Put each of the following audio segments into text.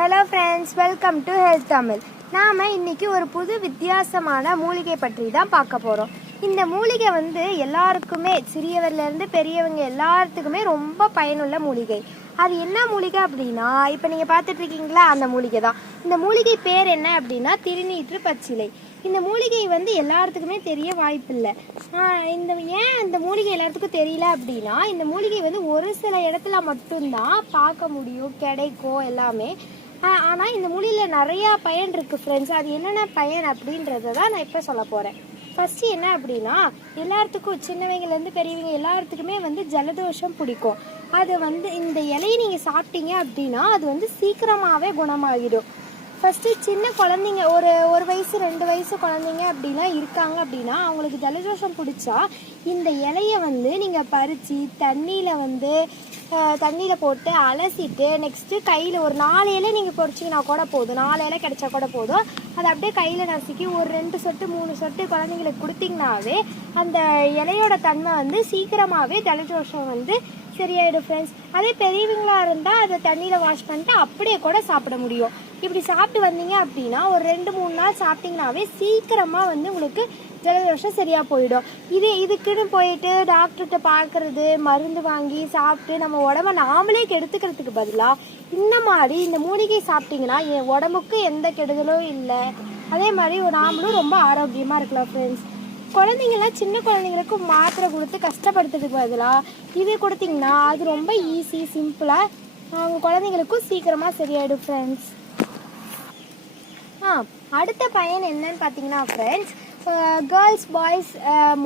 Hello friends, welcome to health Tamil. நாம் இன்றைக்கி ஒரு புது வித்தியாசமான மூலிகை பற்றி தான் பார்க்க போகிறோம். இந்த மூலிகை எல்லாருக்குமே, சிறியவர்லேருந்து பெரியவங்க எல்லாத்துக்குமே ரொம்ப பயனுள்ள மூலிகை. அது என்ன மூலிகை அப்படின்னா, இப்போ நீங்கள் பார்த்துட்ருக்கீங்களா, அந்த மூலிகை தான். இந்த மூலிகை பேர் என்ன அப்படின்னா திருநீற்று பச்சிலை. இந்த மூலிகை எல்லாத்துக்குமே தெரிய வாய்ப்பில்லை. ஏன் இந்த மூலிகை எல்லாத்துக்கும் தெரியல அப்படின்னா, இந்த மூலிகை ஒரு சில இடத்துல மட்டும்தான் பார்க்க முடியும், கிடைக்கும் எல்லாமே. ஆனால் இந்த மூலிகையில் நிறையா பயன் இருக்குது ஃப்ரெண்ட்ஸ். அது என்னென்ன பயன் அப்படின்றத தான் நான் இப்போ சொல்ல போகிறேன். ஃபஸ்ட்டு என்ன அப்படின்னா, எல்லாத்துக்கும் சின்னவங்கலேருந்து பெரியவங்க எல்லாத்துக்குமே ஜலதோஷம் பிடிக்கும். அது இந்த இலையை நீங்கள் சாப்பிட்டீங்க அப்படின்னா அது சீக்கிரமாகவே குணமாகிடும். ஃபஸ்ட்டு சின்ன குழந்தைங்க, ஒரு வயசு 2 வயசு குழந்தைங்க அப்படிலாம் இருக்காங்க அப்படின்னா அவங்களுக்கு ஜலதோஷம் பிடிச்சா இந்த இலையை நீங்கள் பறித்து தண்ணியில் போட்டு அலசிட்டு நெக்ஸ்ட்டு கையில் ஒரு 4 இலை நீங்கள் பொறிச்சிங்கன்னா கூட போதும், 4 இலை கிடைச்சா கூட போதும். அதை அப்படியே கையில் நசுக்கி ஒரு 2 சொட்டு 3 சொட்டு குழந்தைங்களுக்கு கொடுத்தீங்கன்னாவே அந்த இலையோட தன்மை சீக்கிரமாகவே ஜலதோஷம் சரியாயிடும் ஃப்ரெண்ட்ஸ். அதே பெரியவங்களாக இருந்தால் அதை தண்ணியில் வாஷ் பண்ணிட்டு அப்படியே கூட சாப்பிட முடியும். இப்படி சாப்பிட்டு வந்தீங்க அப்படின்னா ஒரு 2-3 நாள் சாப்பிட்டிங்கனாவே சீக்கிரமாக உங்களுக்கு ஜலதோஷம் சரியாக போயிடும். இதுக்குன்னு போயிட்டு டாக்டர்கிட்ட பார்க்குறது, மருந்து வாங்கி சாப்பிட்டு நம்ம உடம்ப நாமளே கெடுத்துக்கிறதுக்கு பதிலாக இந்த மூலிகை சாப்பிட்டிங்கன்னா என் உடம்புக்கு எந்த கெடுதலும் இல்லை. அதே மாதிரி நாமளும் ரொம்ப ஆரோக்கியமாக இருக்கலாம் ஃப்ரெண்ட்ஸ். குழந்தைங்கள்லாம் சின்ன குழந்தைங்களுக்கு மாத்திரை கொடுத்து கஷ்டப்படுத்துறதுக்கு பதிலாக இது கொடுத்தீங்கன்னா அது ரொம்ப ஈஸி, சிம்பிளாக அவங்க குழந்தைங்களுக்கும் சீக்கிரமாக சரியாயிடும் ஃப்ரெண்ட்ஸ். அடுத்த பயன் என்னன்னு பார்த்தீங்கன்னா ஃப்ரெண்ட்ஸ், கேர்ள்ஸ் பாய்ஸ்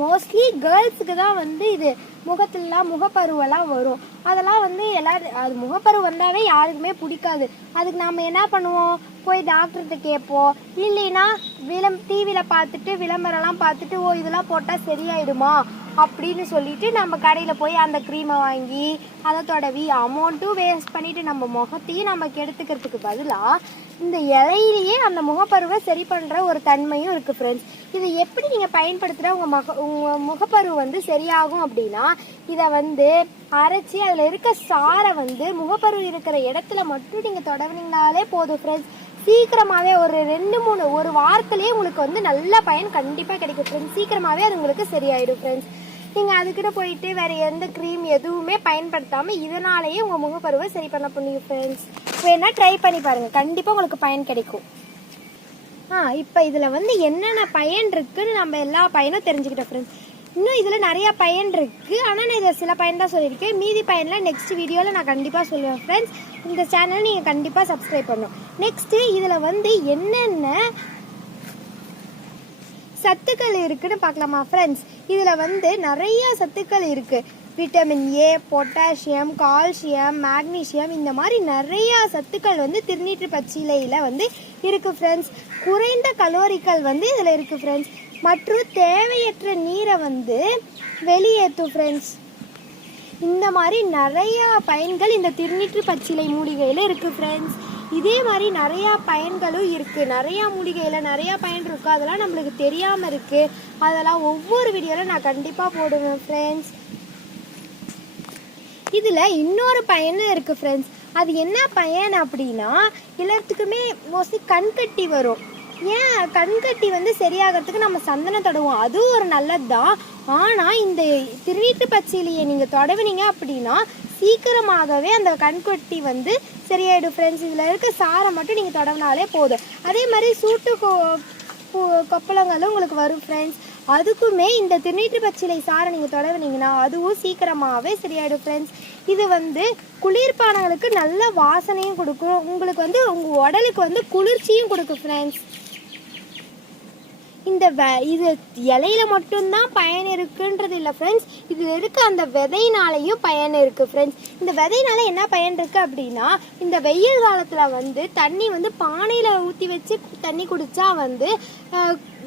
மோஸ்ட்லி கேர்ள்ஸுக்கு தான் இது முகத்துலலாம் முகப்பருவெல்லாம் வரும். அதெல்லாம் எல்லாரும் அது முகப்பருவு வந்தாவே யாருக்குமே பிடிக்காது. அதுக்கு நாம் என்ன பண்ணுவோம், போய் டாக்டர்கிட்ட கேட்போம். இல்லைன்னா டிவியில் பார்த்துட்டு விளம்பரம்லாம் பார்த்துட்டு இதெல்லாம் போட்டால் சரியாயிடுமா அப்படின்னு சொல்லிட்டு நம்ம கடையில் போய் அந்த க்ரீமை வாங்கி அதை தடவி அமௌண்ட்டும் வேஸ்ட் பண்ணிவிட்டு நம்ம முகத்தையும் நம்ம கெடுத்துக்கிறதுக்கு பதிலாக இந்த இலையிலேயே அந்த முகப்பருவை சரி பண்ணுற ஒரு தன்மையும் இருக்குது ஃப்ரெண்ட்ஸ். இதை எப்படி நீங்கள் பயன்படுத்துகிற உங்கள் முகப்பருவு சரியாகும் அப்படின்னா, இதை அரைச்சி அதில் இருக்க சாரை முகப்பருவு இருக்கிற இடத்துல மட்டும் நீங்கள் தொடவினீங்கனாலே போதும் ஃப்ரெண்ட்ஸ். சீக்கிரமாகவே ஒரு 2-3 ஒரு வாரத்திலேயே உங்களுக்கு நல்ல பயன் கண்டிப்பாக கிடைக்கும் ஃப்ரெண்ட்ஸ். சீக்கிரமாகவே அது உங்களுக்கு சரியாயிடும் ஃப்ரெண்ட்ஸ். நீங்கள் அதுக்கிட்ட போயிட்டு வேறு எந்த க்ரீம் எதுவுமே பயன்படுத்தாமல் இதனாலேயே உங்கள் முகப்பருவை சரி பண்ண முடியும் ஃப்ரெண்ட்ஸ். வேணா ட்ரை பண்ணி பாருங்கள், கண்டிப்பாக உங்களுக்கு பயன் கிடைக்கும். இப்போ இதில் என்னென்ன பயன் இருக்குன்னு நம்ம எல்லா பயனும் தெரிஞ்சுக்கிட்டோம் ஃப்ரெண்ட்ஸ். இன்னும் இதில் நிறையா பயன் இருக்குது, ஆனால் நான் இதில் சில பயன் தான் சொல்லியிருக்கேன். மீதி பயனில் நெக்ஸ்ட் வீடியோவில் நான் கண்டிப்பாக சொல்லுவேன் ஃப்ரெண்ட்ஸ். இந்த சேனல் நீங்கள் கண்டிப்பாக சப்ஸ்கிரைப் பண்ணணும். நெக்ஸ்ட்டு இதில் என்னென்ன சத்துக்கள் இருக்குன்னு பார்க்கலாமா ஃப்ரெண்ட்ஸ். இதில் நிறைய சத்துக்கள் இருக்குது. Vitamin A, potassium, calcium, magnesium, இந்த மாதிரி நிறையா சத்துக்கள் திருநீற்று பச்சிலையில் இருக்குது ஃப்ரெண்ட்ஸ். குறைந்த கலோரிகள் இதில் இருக்குது ஃப்ரெண்ட்ஸ். மற்றும் தேவையற்ற நீரை வெளியேற்றும் ஃப்ரெண்ட்ஸ். இந்த மாதிரி நிறையா பயன்கள் இந்த திருநீற்று பச்சிலை மூலிகையில் இருக்குது ஃப்ரெண்ட்ஸ். இதே மாதிரி நிறையா பயன்களும் இருக்குது. நிறையா மூலிகையில் நிறையா பயன் இருக்குது, அதெல்லாம் நம்மளுக்கு தெரியாமல் இருக்குது. அதெல்லாம் ஒவ்வொரு வீடியோவில் நான் கண்டிப்பாக போடுவேன் ஃப்ரெண்ட்ஸ். இதில் இன்னொரு பயனும் இருக்குது ஃப்ரெண்ட்ஸ். அது என்ன பயன் அப்படின்னா, எல்லாத்துக்குமே மோஸ்ட்லி கண்கட்டி வரும். ஏன் கண்கட்டி சரியாகிறதுக்கு நம்ம சந்தனம் தடவோம், அதுவும் ஒரு நல்லது தான். ஆனால் இந்த திருநீற்று பச்சிலையை நீங்கள் தொடவினீங்க அப்படின்னா சீக்கிரமாகவே அந்த கண்கட்டி சரியாயிடும் ஃப்ரெண்ட்ஸ். இதில் இருக்க சாரை மட்டும் நீங்கள் தொடவினாலே போதும். அதே மாதிரி சூட்டு கொப்பளங்களும் உங்களுக்கு வரும் ஃப்ரெண்ட்ஸ். அதுக்குமே இந்த திருநீற்று பச்சிலை சாரை நீங்கள் தொடவினீங்கன்னா அதுவும் சீக்கிரமாகவே சரியாயிடும் ஃப்ரெண்ட்ஸ். இது குளிர்பானங்களுக்கு நல்ல வாசனையும் கொடுக்கும், உங்களுக்கு உங்கள் உடலுக்கு குளிர்ச்சியும் கொடுக்கும் ஃப்ரெண்ட்ஸ். இது இலையில மட்டும்தான் பயன் இருக்குன்றது இல்லை ஃப்ரெண்ட்ஸ். இதில் இருக்க அந்த விதையினாலையும் பயன் இருக்குது ஃப்ரெண்ட்ஸ். இந்த விதையினால என்ன பயன் இருக்குது அப்படின்னா, இந்த வெயில் காலத்தில் தண்ணி பானையில் ஊற்றி வச்சு தண்ணி குடித்தா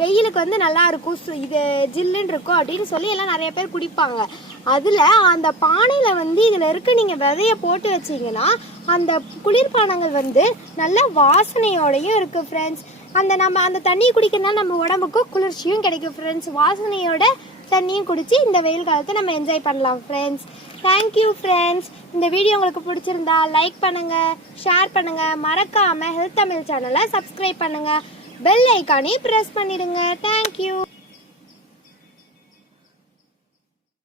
வெயிலுக்கு நல்லா இருக்கும், இது ஜில்லுன்னு இருக்கும் அப்படின்னு சொல்லி எல்லாம் நிறைய பேர் குடிப்பாங்க. அதில் அந்த பானையில் இதில் இருக்க நீங்கள் விதையை போட்டு வச்சிங்கன்னா அந்த குளிர்பானங்கள் நல்ல வாசனையோடையும் இருக்குது ஃப்ரெண்ட்ஸ். நம்ம அந்த தண்ணியை குடிக்கிறதுனால நம்ம உடம்புக்கு குளிர்ச்சியும் கிடைக்கும் ஃப்ரெண்ட்ஸ். வாசனையோட தண்ணியும் குடிச்சு இந்த வெயில் காலத்தை நம்ம என்ஜாய் பண்ணலாம் ஃப்ரெண்ட்ஸ். Thank you friends. இந்த வீடியோ உங்களுக்கு பிடிச்சிருந்தா லைக் பண்ணுங்க, ஷேர் பண்ணுங்க, மறக்காம ஹெல்த் தமிழ் சேனலை சப்ஸ்கிரைப் பண்ணுங்க, பெல் ஐக்கானே பிரஸ் பண்ணிடுங்க. தேங்க்யூ.